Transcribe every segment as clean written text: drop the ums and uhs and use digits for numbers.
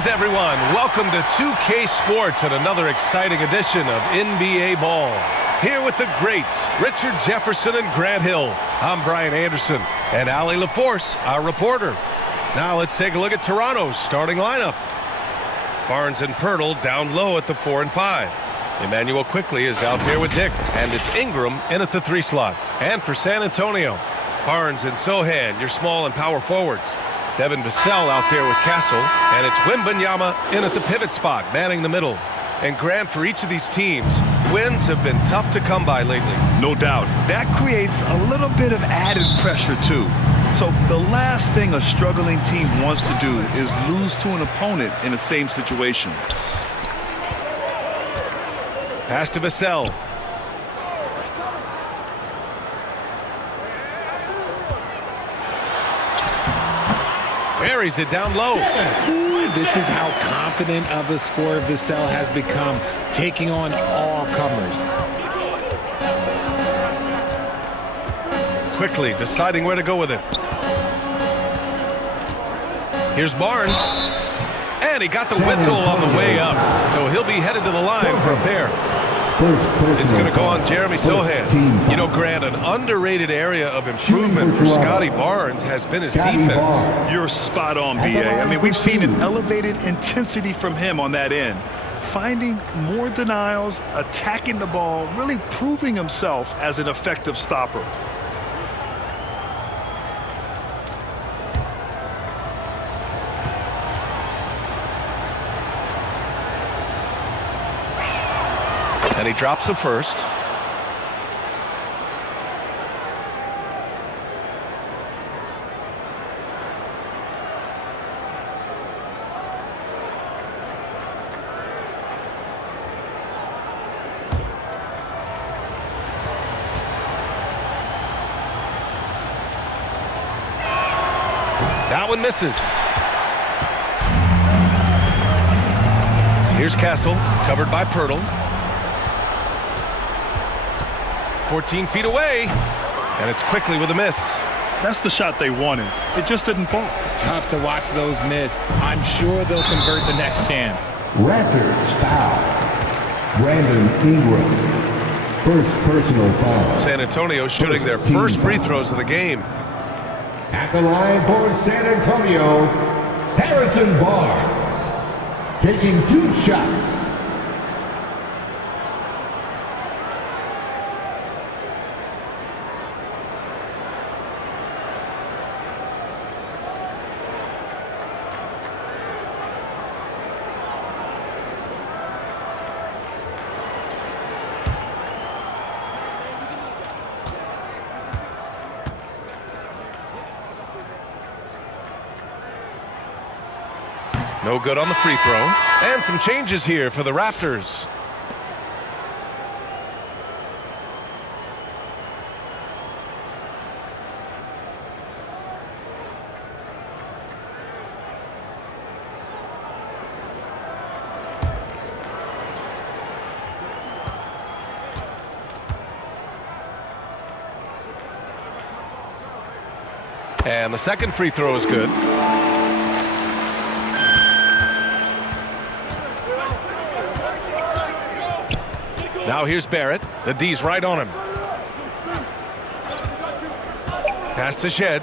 Greetings, everyone. Welcome to 2K Sports and another exciting edition of NBA Ball. Here with the greats, Richard Jefferson and Grant Hill. I'm Brian Anderson, and Allie LaForce, our reporter. Now let's take a look at Toronto's starting lineup. Barnes and Pirtle down low at the 4 and 5. Emmanuel quickly is out there with Dick, and it's Ingram in at the 3 slot. And for San Antonio, Barnes and Sohan, your small and power forwards. Devin Vassell out there with Castle, and it's Wembanyama in at the pivot spot, manning the middle. And Grant, for each of these teams, wins have been tough to come by lately. No doubt. That creates a little bit of added pressure, too. So the last thing a struggling team wants to do is lose to an opponent in the same situation. Pass to Vassell. Buries it down low. This is how confident of a scorer Vassell has become, taking on all comers. Quickly deciding where to go with it. Here's Barnes. And he got the whistle on the way up. So he'll be headed to the line for a pair. It's going to go on Jeremy Sohan. You know, Grant, an underrated area of improvement for Scotty Barnes has been his defense. You're spot on, B.A. I mean, we've seen an elevated intensity from him on that end. Finding more denials, attacking the ball, really proving himself as an effective stopper. And he drops the first. That one misses. Here's Castle, covered by Pirtle. 14 feet away, and it's quickly with a miss. That's the shot they wanted. It just didn't fall. Tough to watch those miss. I'm sure they'll convert the next chance. Raptors foul. Brandon Ingram. First personal foul. San Antonio shooting their first free throws of the game. At the line for San Antonio, Harrison Barnes. Taking 2 shots. No good on the free throw. And some changes here for the Raptors. And the second free throw is good. Now here's Barrett. The D's right on him. Pass to Shed.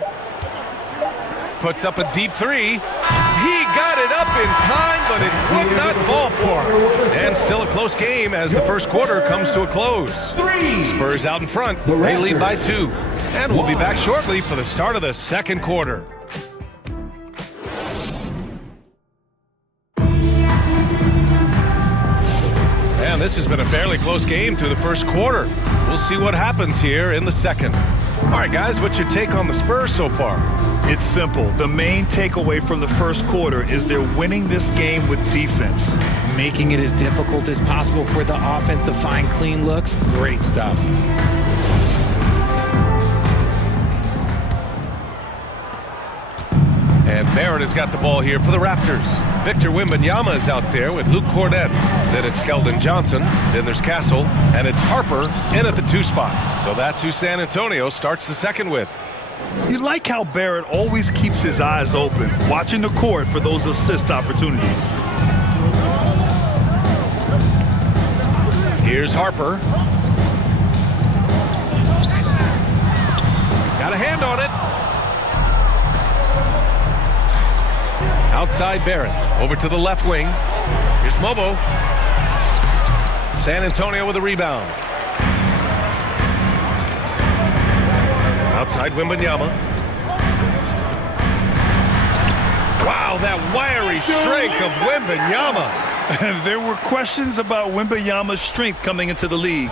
Puts up a deep 3. He got it up in time, but it could not fall for him. And still a close game as the first quarter comes to a close. Spurs out in front. They lead by 2. And we'll be back shortly for the start of the second quarter. And this has been a fairly close game through the first quarter. We'll see what happens here in the second. All right, guys, what's your take on the Spurs so far? It's simple. The main takeaway from the first quarter is they're winning this game with defense. Making it as difficult as possible for the offense to find clean looks. Great stuff. And Barrett has got the ball here for the Raptors. Victor Wembanyama is out there with Luke Cornett. Then it's Keldon Johnson. Then there's Castle. And it's Harper in at the 2 spot. So that's who San Antonio starts the second with. You like how Barrett always keeps his eyes open, watching the court for those assist opportunities. Here's Harper. Got a hand on it. Outside Barrett. Over to the left wing. Here's Mobo. San Antonio with a rebound. Outside Wembanyama. Wow, that wiry strength of Wembanyama. There were questions about Wembanyama's strength coming into the league.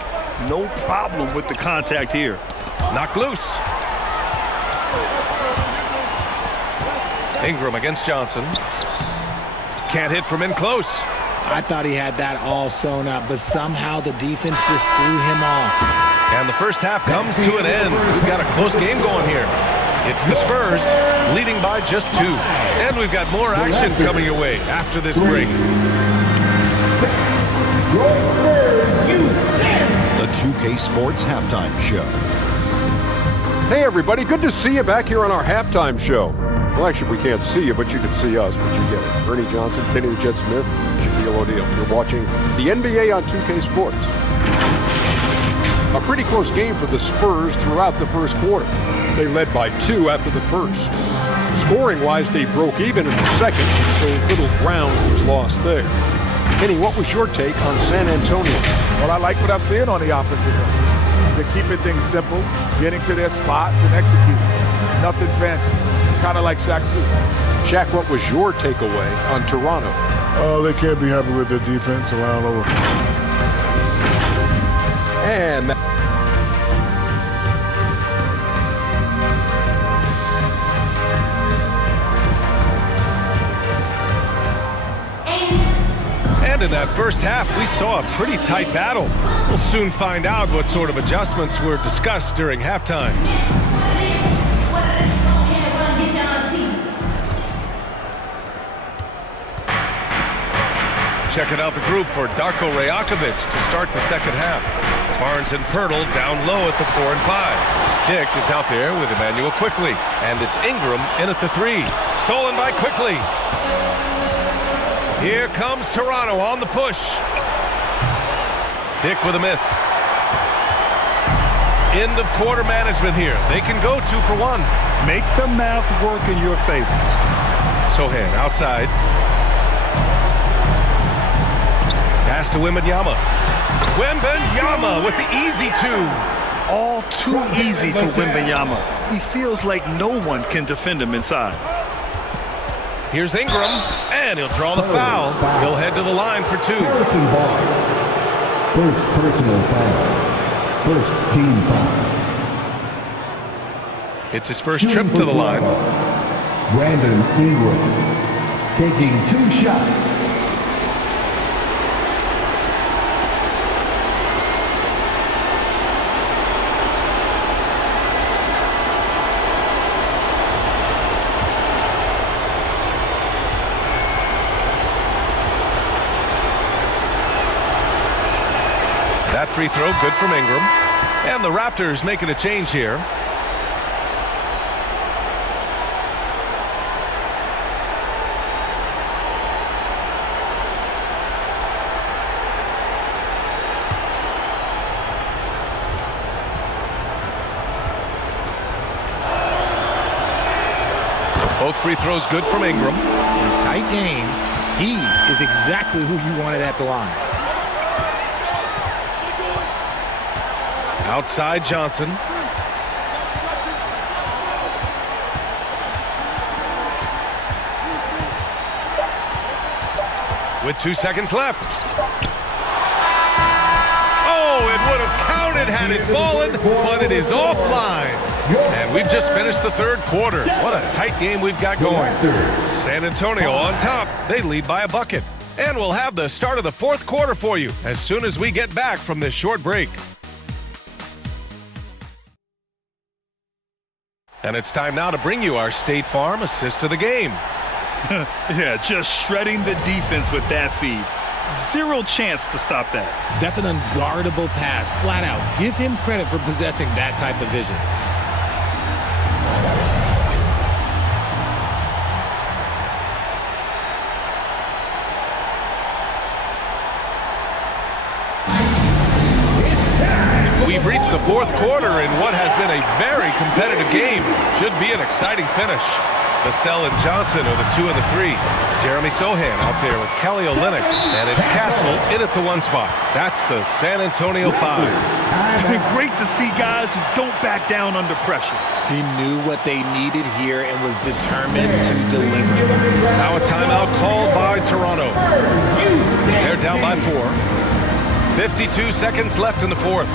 No problem with the contact here. Knocked loose. Ingram against Johnson. Can't hit from in close. I thought he had that all sewn up, but somehow the defense just threw him off. And the first half comes to an end. We've got a close game going here. It's the Spurs leading by just 2. And we've got more action coming your way after this break. The 2K Sports Halftime Show. Hey everybody, good to see you back here on our halftime show. Well, actually, we can't see you, but you can see us, but you get it. Ernie Johnson, Kenny the Jet Smith, Shaquille O'Neal. You're watching the NBA on 2K Sports. A pretty close game for the Spurs throughout the first quarter. They led by 2 after the first. Scoring-wise, they broke even in the second, so little ground was lost there. Kenny, what was your take on San Antonio? Well, I like what I'm seeing on the offensive end. They're keeping things simple, getting to their spots and executing. Nothing fancy. Kind of like Shaq's. Shaq, what was your takeaway on Toronto? They can't be happy with their defense around over. And in that first half, we saw a pretty tight battle. We'll soon find out what sort of adjustments were discussed during halftime. Checking out the group for Darko Rajakovic to start the second half. Barnes and Pirtle down low at the 4 and 5. Dick is out there with Emmanuel Quickly, and it's Ingram in at the 3. Stolen by Quickly. Here comes Toronto on the push. Dick with a miss. End of quarter management here. They can go 2 for 1. Make the math work in your favor. Sohan outside. Pass to Wembanyama. Wembanyama with the easy 2. All too easy for Wembanyama. He feels like no one can defend him inside. Here's Ingram, and he'll draw the foul. He'll head to the line for 2. Harrison Barnes. First personal foul. First team foul. It's his first trip to the line. Brandon Ingram taking 2 shots. That free throw good from Ingram. And the Raptors making a change here. Both free throws good from Ingram. In a tight game, he is exactly who you wanted at the line. Outside Johnson. With 2 seconds left. Oh, it would have counted had it fallen, but it is offline. And we've just finished the third quarter. What a tight game we've got going. San Antonio on top. They lead by a bucket. And we'll have the start of the fourth quarter for you as soon as we get back from this short break. And it's time now to bring you our State Farm assist of the game. Yeah, just shredding the defense with that feed. Zero chance to stop that. That's an unguardable pass, flat out. Give him credit for possessing that type of vision. reached the fourth quarter in what has been a very competitive game. Should be an exciting finish. Vassell and Johnson are the 2 and the 3. Jeremy Sohan out there with Kelly Olynyk. And it's Castle in at the 1 spot. That's the San Antonio 5. It's been great to see guys who don't back down under pressure. He knew what they needed here and was determined to deliver. Now a timeout called by Toronto. They're down by 4. 52 seconds left in the fourth.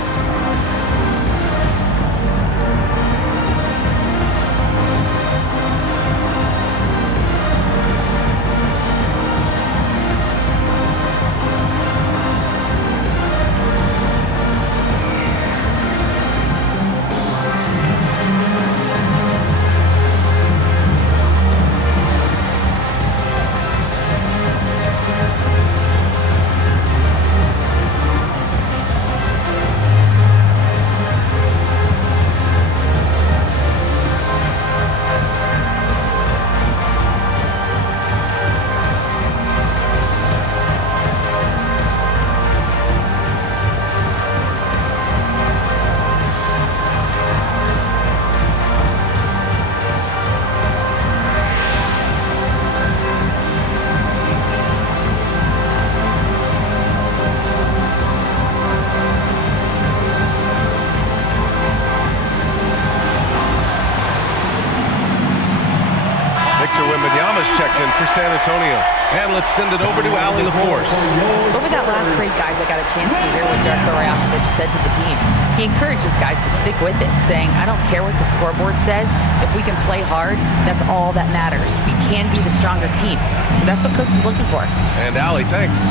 Checked in for San Antonio. And let's send it over to Allie LaForce. Over that last break, guys, I got a chance to hear what Darko Rajakovic said to the team. He encourages guys to stick with it, saying, I don't care what the scoreboard says. If we can play hard, that's all that matters. We can be the stronger team. So that's what Coach is looking for. And Allie, thanks.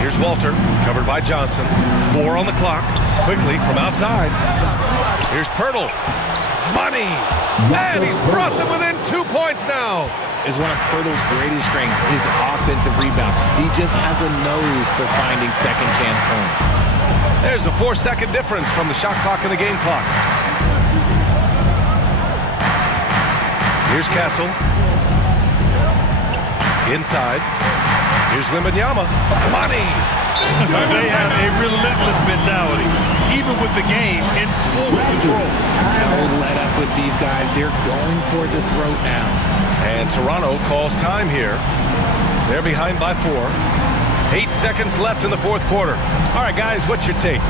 Here's Walter, covered by Johnson. 4 on the clock. Quickly from outside. Here's Pirtle. Money! And he's brought them within 2 points now. Is one of Pirtle's greatest strengths, his offensive rebound. He just has a nose for finding second chance points. There's a 4-second difference from the shot clock and the game clock. Here's Castle. Inside. Here's Wembanyama. Money! They have a relentless mentality, even with the game in total control. Don't let up with these guys. They're going for the throat now. And Toronto calls time here. They're behind by 4. 8 seconds left in the fourth quarter. All right, guys, what's your take?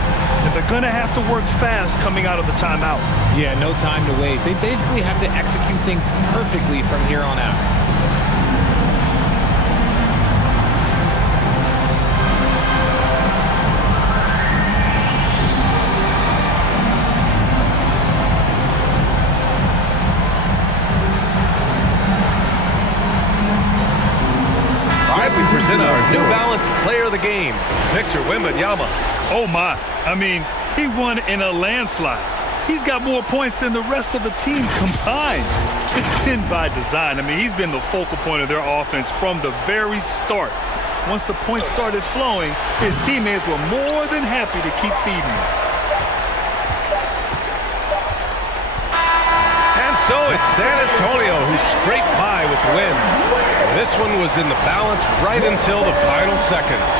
They're going to have to work fast coming out of the timeout. Yeah, no time to waste. They basically have to execute things perfectly from here on out. We present our New Balance Player of the Game, Victor Wembanyama. Oh, my. I mean, he won in a landslide. He's got more points than the rest of the team combined. It's been by design. I mean, he's been the focal point of their offense from the very start. Once the points started flowing, his teammates were more than happy to keep feeding him. And so it's San Antonio who scraped by with the win. This one was in the balance right until the final seconds.